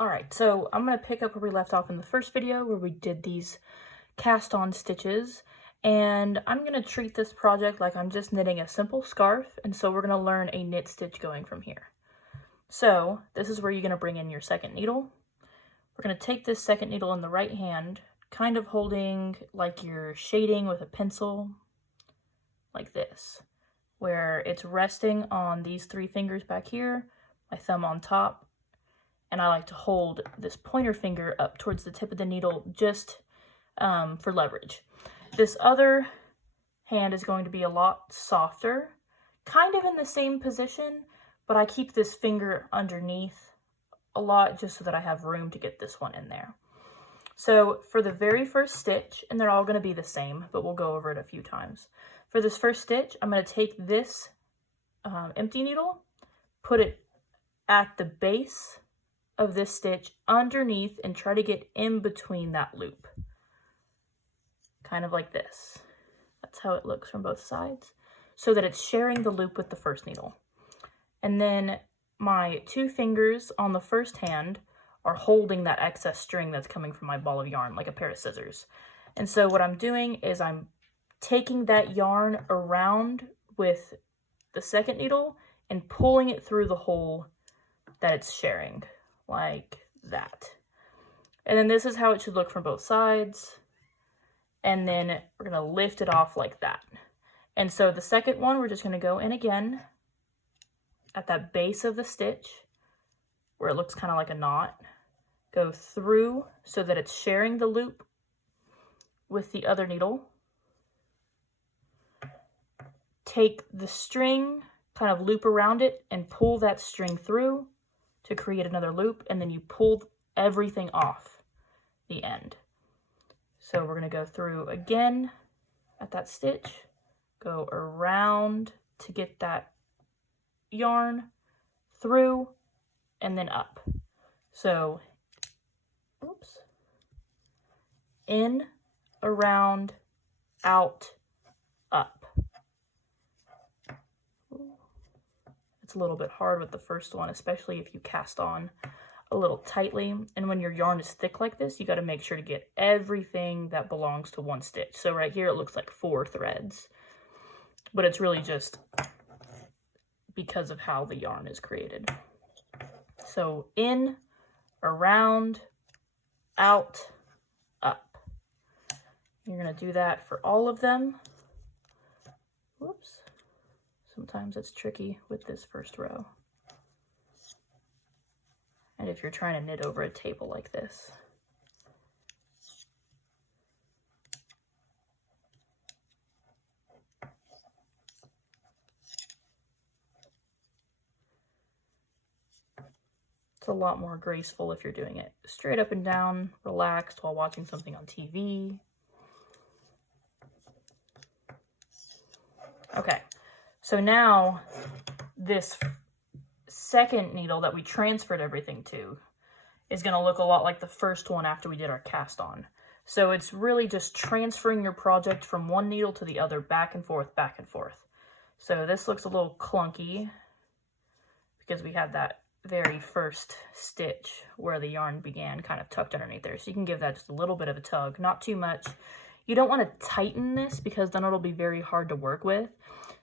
Alright, so I'm going to pick up where we left off in the first video where we did these cast on stitches, and I'm going to treat this project like I'm just knitting a simple scarf, and so we're going to learn a knit stitch going from here. So this is where you're going to bring in your second needle. We're going to take this second needle in the right hand, kind of holding like you're shading with a pencil, like this, where it's resting on these three fingers back here, my thumb on top, and I like to hold this pointer finger up towards the tip of the needle just for leverage. This other hand is going to be a lot softer, kind of in the same position, but I keep this finger underneath a lot just so that I have room to get this one in there. So for the very first stitch, and they're all going to be the same, but we'll go over it a few times. For this first stitch, I'm going to take this empty needle, put it at the base of this stitch underneath, and try to get in between that loop. Kind of like this. That's how it looks from both sides, so that it's sharing the loop with the first needle. And then my two fingers on the first hand are holding that excess string that's coming from my ball of yarn, like a pair of scissors. And so what I'm doing is I'm taking that yarn around with the second needle and pulling it through the hole that it's sharing, like that. And then this is how it should look from both sides. And then we're going to lift it off like that. And so the second one, we're just going to go in again at that base of the stitch where it looks kind of like a knot. Go through so that it's sharing the loop with the other needle. Take the string, kind of loop around it, and pull that string through to create another loop, and then you pull everything off the end. So we're going to go through again at that stitch, go around to get that yarn through, and then up. So, oops, in, around, out, up. It's a little bit hard with the first one, especially if you cast on a little tightly. And when your yarn is thick like this, you got to make sure to get everything that belongs to one stitch. So right here, it looks like 4 threads, but it's really just because of how the yarn is created. So in, around, out, up. You're going to do that for all of them. Whoops. Sometimes it's tricky with this first row. And if you're trying to knit over a table like this. It's a lot more graceful if you're doing it straight up and down, relaxed while watching something on TV. Okay. So now this second needle that we transferred everything to is going to look a lot like the first one after we did our cast on. So it's really just transferring your project from one needle to the other, back and forth, back and forth. So this looks a little clunky because we had that very first stitch where the yarn began kind of tucked underneath there. So you can give that just a little bit of a tug, not too much. You don't want to tighten this because then it'll be very hard to work with.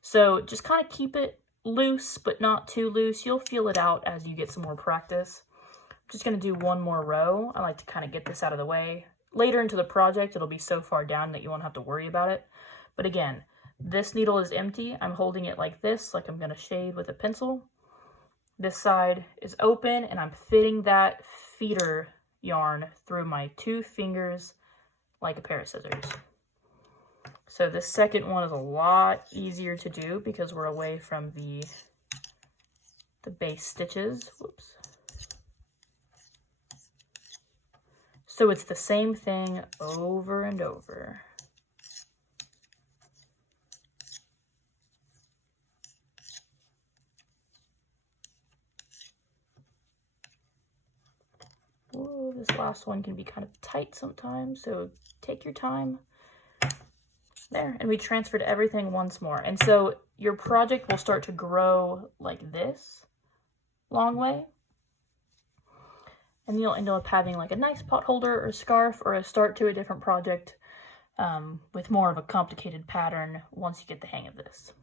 So just kind of keep it loose, but not too loose. You'll feel it out as you get some more practice. I'm just going to do one more row. I like to kind of get this out of the way. Later into the project, it'll be so far down that you won't have to worry about it. But again, this needle is empty. I'm holding it like this, like I'm going to shade with a pencil. This side is open, and I'm fitting that feeder yarn through my 2 fingers like a pair of scissors. So this second one is a lot easier to do because we're away from the base stitches. Whoops. So it's the same thing over and over. Ooh, this last one can be kind of tight sometimes, so take your time. There, and we transferred everything once more. And so your project will start to grow like this long way. and you'll end up having like a nice pot holder or scarf or a start to a different project with more of a complicated pattern once you get the hang of this.